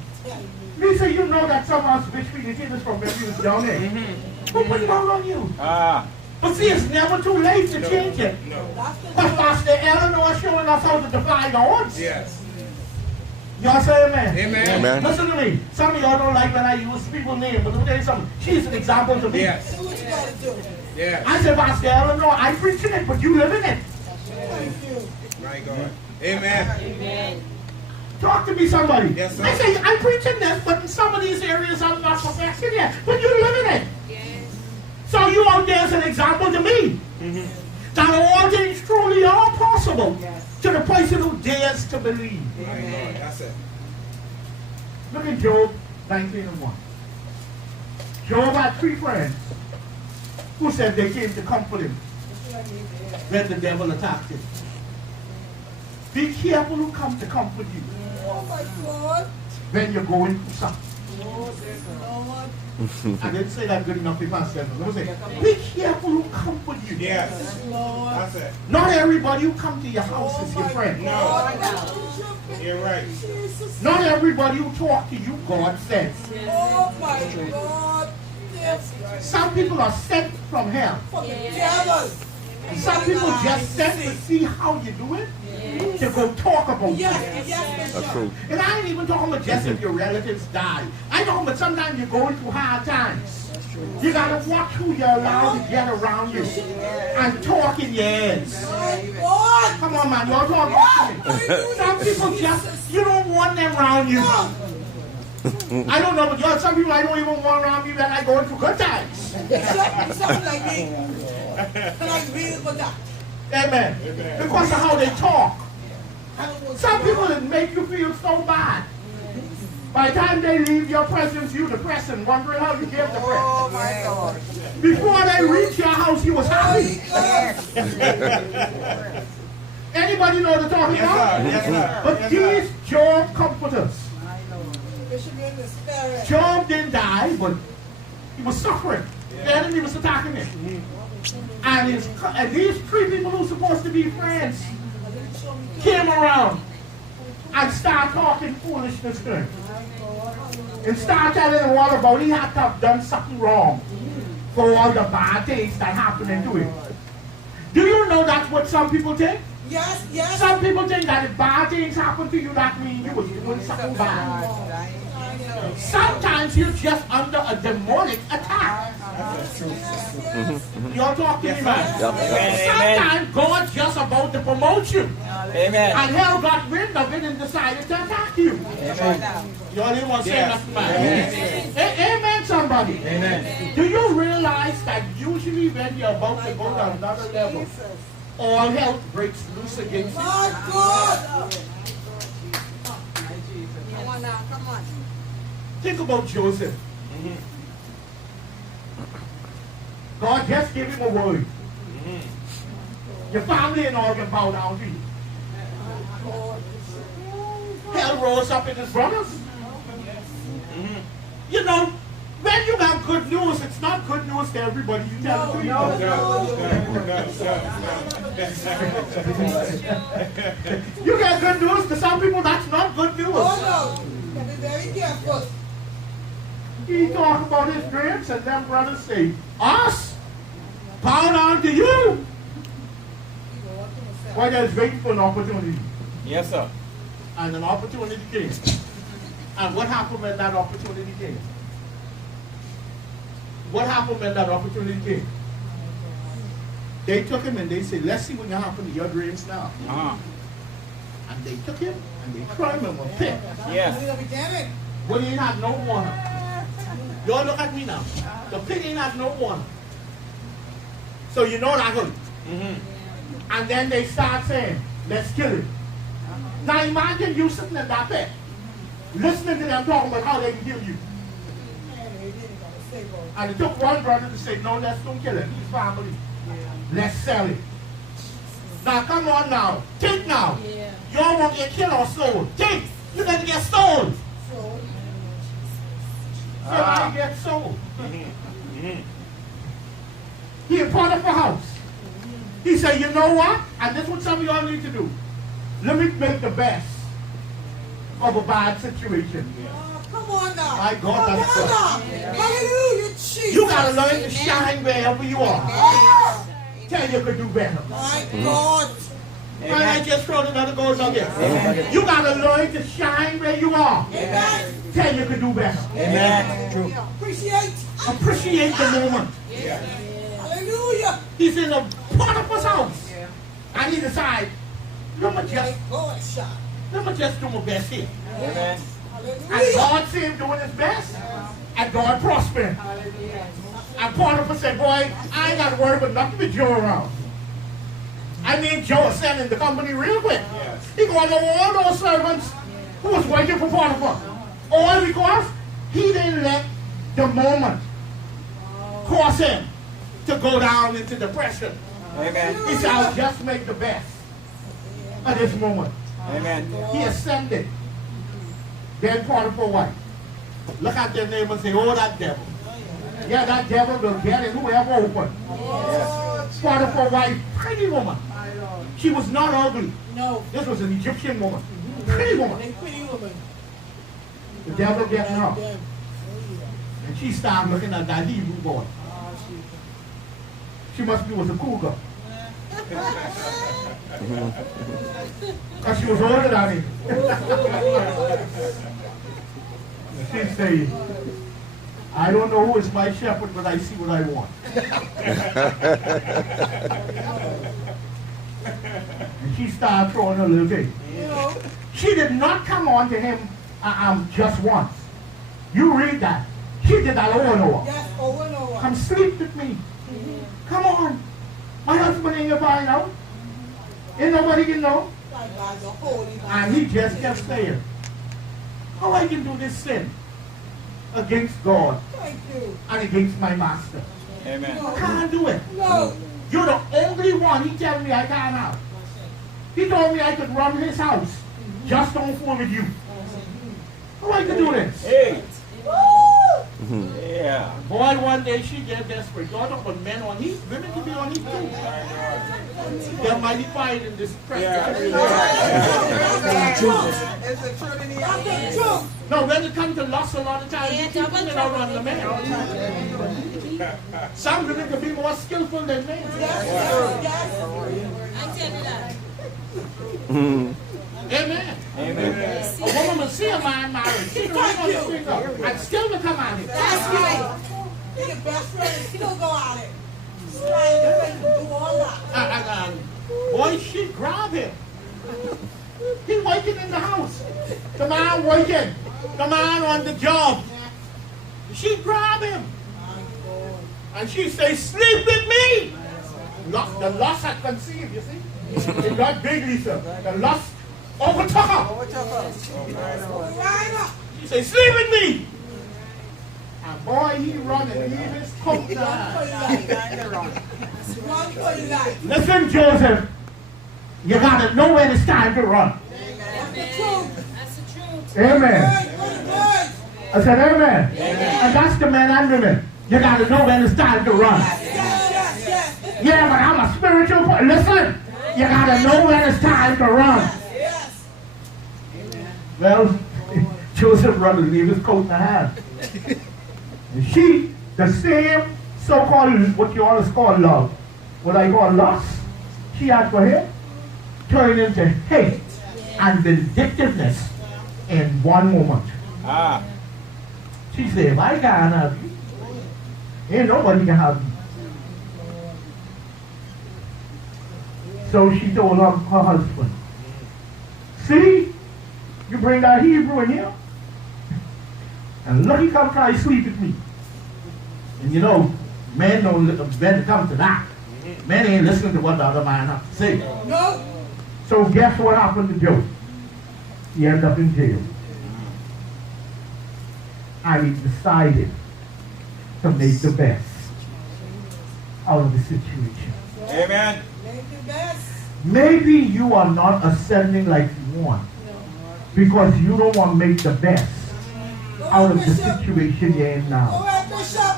Lisa, you know that some of us wish we did this from when we was down there. Who put mouth on you? Ah. But see, it's never too late to change it. No. That's the But Pastor Eleanor showing us how to defy the odds. Yes. Y'all say amen. Amen. Amen. Listen to me. Some of y'all don't like when I use people's names, but let me tell you something. She's an example to me. Yes. do what you gotta do. Yes. I said, Pastor Eleanor, I preach in it, but you live in it. Thank you. My God. Amen. Talk to me, somebody. Yes, sir. I say, I preach in this, but in some of these areas I'm not perfected yet. But you live in it. So you out there as an example to me. That all things truly are possible to the person who dares to believe. My God. That's it. Look at Job 19:1. Job had 3 friends who said they came to comfort him when the devil attacked him. Be careful who come to comfort you Oh my God. when you're going through something. Lord. I didn't say that good enough, Pastor. Let me say, be careful who comfort you. Yes. Lord. That's it. Not everybody who come to your house Oh is your my friend. God. You're right. Jesus. Not everybody who talk to you, God says. Oh my God. Yes. Some people are sent from hell. For the devil. Some people just sent to see how you do it, to go talk about you. Yes, yes, That's Bishop. true. And I ain't even talking about just if your relatives die. I know, but sometimes you're going through hard times. You gotta watch who you're allowed to get around you and talk in your ears. My God. Come on, man, y'all talk back to me. Some people just, you don't want them around you. I don't know, but y'all, some people I don't even want around me when I going through good times. Something like me. And I real for that. Amen. Because of how they talk. I don't want Some people that make you feel so bad. By the time they leave your presence, you depressed and wondering how you get depressed. Oh my God. Before they reach your house, you was happy. Anybody know what I'm talking about? Yes, sir. But these Job comforters. Bishop in the spirit. Job didn't die, but he was suffering. The enemy was attacking him. And these 3 people who were supposed to be friends came around and started talking foolishness to him. And started telling him all about he had to have done something wrong for all the bad things that happened to him. Do you know that's what some people think? Yes, yes. Some people think that if bad things happen to you, that means you was doing something bad. Sometimes you're just under a demonic attack. Y'all talk to me, man. Sometimes God's just about to promote you. Amen. And hell got wind of it and decided to attack you. Y'all didn't want to say nothing, man. Amen, somebody. Amen. Do you realize that usually when you're about to go to another level, all hell breaks loose against you? My God. Come on now, come on. Think about Joseph. God just gave him a word. Your family and all can bow down to you. Hell rose up in his brothers. You know, when you got good news, it's not good news to everybody. You tell it to you. You get good news to some people, that's not good news. Oh no, you gotta be very careful. He talk about his dreams, and them brothers say, us? Bow down to you? Why there's waiting for an opportunity. Yes, sir. And an opportunity came. And what happened when that opportunity came? What happened when that opportunity came? They took him and they said, let's see what happened to your dreams now. And they took him and they threw him in a pit. Yes. But he had no water. Y'all look at me now. The pit ain't had no water. So you know that hurt. And then they start saying, let's kill him. Now imagine you sitting in that pit, listening to them talking about how they can kill you. And it took one brother to say, no, let's don't kill him. He's family. Let's sell him. Now come on now. Think now. You all want to get killed or sold. Think. You're going to get sold. So I get sold. He in Potiphar's house. He said, you know what? And this is what some of y'all need to do. Let me make the best of a bad situation. Come on now. My God, that's good. Hallelujah, Jesus. You got to learn to shine wherever you are. Tell you could do better. My God. And I just throw another goes on there. You got to learn to shine where you are. Amen. Tell you could do better. Amen. True. Appreciate the moment. Hallelujah. He's in a Potiphar's house. And he decides, let me just do my best here. Amen. And God see him doing his best. And God prospered. And Potiphar said, boy, I ain't got to worry about nothing but Joe around. I mean, Joe is selling the company real quick. He got all those servants who was working for Potiphar. All because he didn't let the moment cause him to go down into depression. Amen. He said, I'll just make the best of this moment. Amen. He ascended. Then Potiphar's wife. Look at their neighbor and say, oh, that devil. Yeah, that devil will get it, whoever open. Yes. Potiphar's wife, pretty woman. She was not ugly. No. This was an Egyptian woman. Pretty woman. The devil gets her. And she started looking at that Hebrew boy. She must be was a cougar. Because she was older than him. She said, I don't know who is my shepherd, but I see what I want. And she started throwing her little thing. She did not come on to him just once. You read that. She did that over and over. Yes, over and over. Come sleep with me. Come on. My husband ain't gonna know. Ain't nobody can know. And he just kept saying, how I can do this sin against God and against my master? Amen. I can't do it. No. You're the only one he tell me I can't have. He told me I could run his house. Just don't fool with you. How I can do this? Hey. Yeah. Boy, one day she get desperate. God don't put men on heat. Women can be on heat too. They're mighty fine in this press. No, when it comes to lust, a lot of times, women are on the men. Some women can be more skillful than men. I tell you that. Amen. Amen. A woman will see a man married. She can ring on the finger and still will come at him. That's right. Be your best friend and still go at it. Slide and do all that. Boy, she grabbed him. He working in the house. The man working. The man on the job. She grabbed him. And she say, sleep with me. The lust had conceived, you see. It got big, Lisa. The lust overtook her. She say, sleep with me. And boy, he run and leave his coat down. Run for your life. Listen, Joseph, you got to know when it's time to run. That's the truth. That's the truth. Amen. I said amen. And that's the men and women. You got to know when it's time to run. Yeah, but I'm a spiritual person. Listen, you got to know when it's time to run. Well, Joseph run and leave his coat in the hand. And she, the same so-called, what you always call love, what I call lust, she had for him, turned into hate and vindictiveness in one moment. She said, if I can't have you, ain't nobody can have you. So she told her husband, see, you bring that Hebrew in here, and look, he come try to sleep with me. And you know, men don't when it comes to that. Men ain't listening to what the other man has to say. No. So guess what happened to Joe? He ended up in jail. And he decided to make the best out of the situation. Amen. Make the best. Maybe you are not ascending like you want because you don't want to make the best out of the situation you're in now. Go ahead, Bishop.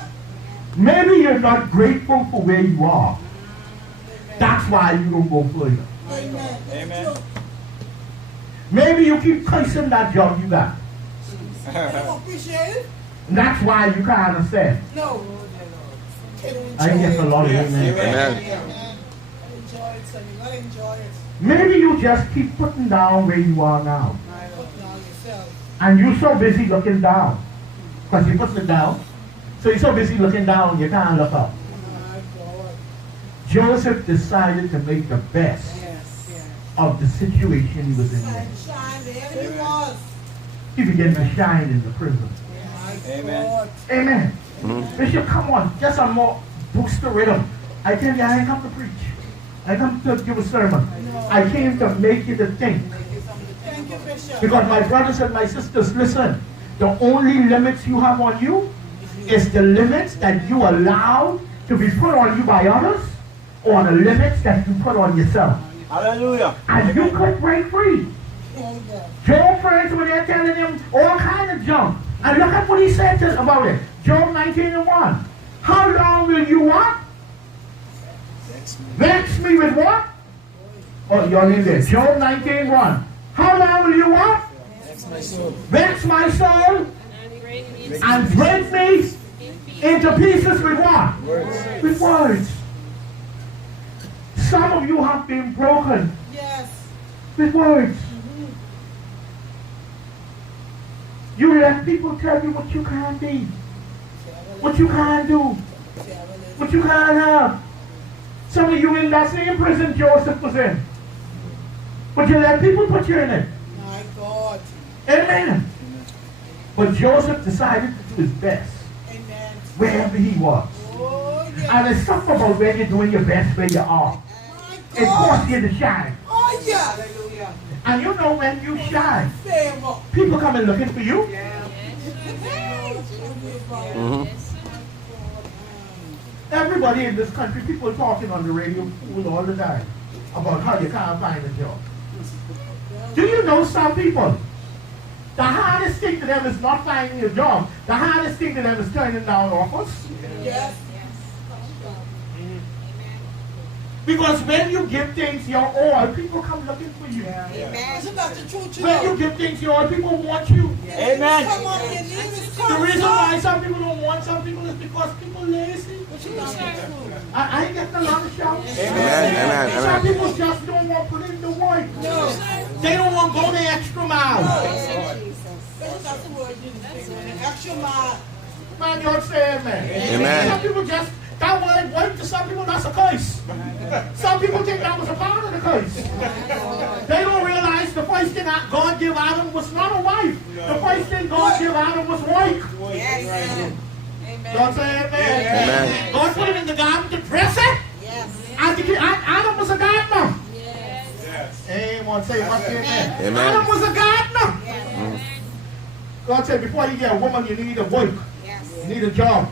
Maybe you're not grateful for where you are. That's why you don't go further. Amen. Amen. Maybe you keep cursing that job you got. You don't appreciate it? And that's why you can't ascend. No. I get a lot of amen. Amen. Enjoy it, son. You gotta enjoy it. Maybe you just keep putting down where you are now. Put down yourself. And you're so busy looking down. Because you put it down. So you're so busy looking down, you can't look up. My God. Joseph decided to make the best of the situation he was in. Shine there he was. He began to shine in the prison. Amen. God. Amen. Bishop, come on. Just a more boost the rhythm. I tell you, I ain't come to preach. I come to give a sermon. I came to make you to think. Thank you, Bishop. Because my brothers and my sisters, listen. The only limits you have on you is the limits that you allow to be put on you by others, or the limits that you put on yourself. Hallelujah. And you could break free. Job friends, when they're telling him all kind of junk. And look at what he said about it. Job 19:1. How long will you what? Vex me with what? Oh, your name there. Job 19:1. How long will you what? Vex my soul. And break me into pieces with what? Words. With words. Some of you have been broken Yes. with words. You let people tell you what you can't be, what you can't do, what you can't have. Some of you in that same prison Joseph was in. But you let people put you in it. My God. Amen. But Joseph decided to do his best Amen. wherever he was. Oh, yes. And it's something about when you're doing your best where you are. My It God. causes you to shine. Oh, yes. And you know when you shine, Favor. people come and looking for you. Everybody in this country, people talking on the radio all the time about how you can't find a job. Do you know some people? The hardest thing to them is not finding a job. The hardest thing to them is turning down offers. Yes. Because when you give things your all, people come looking for you. Isn't that the truth, you When you know? give things your all, people want you. Amen. Come on, your name is The reason why some people don't want some people is because people lazy. I ain't getting a lot of shouts. Amen. Some people just don't want to put in the work. No. They don't want to go the extra mile. That's not the word you say, man. Extra mile. Man, you say amen. Amen. Some people just, that word work to some people, that's a curse. Some people think that was a part of the curse. They don't realize the first thing God gave Adam was not a wife. The first thing God gave Adam was work. Yes. God say amen. Amen. God put him in the garden to dress it. Yes. And Adam was a gardener. Yes. Anyone say much amen. Amen. Adam was a gardener. God said before you get a woman, you need a work. Yes. You need a job.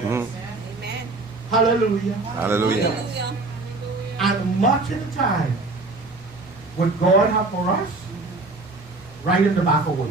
Amen. Hallelujah. Hallelujah. And much of the time, what God have for us, right in the back of way.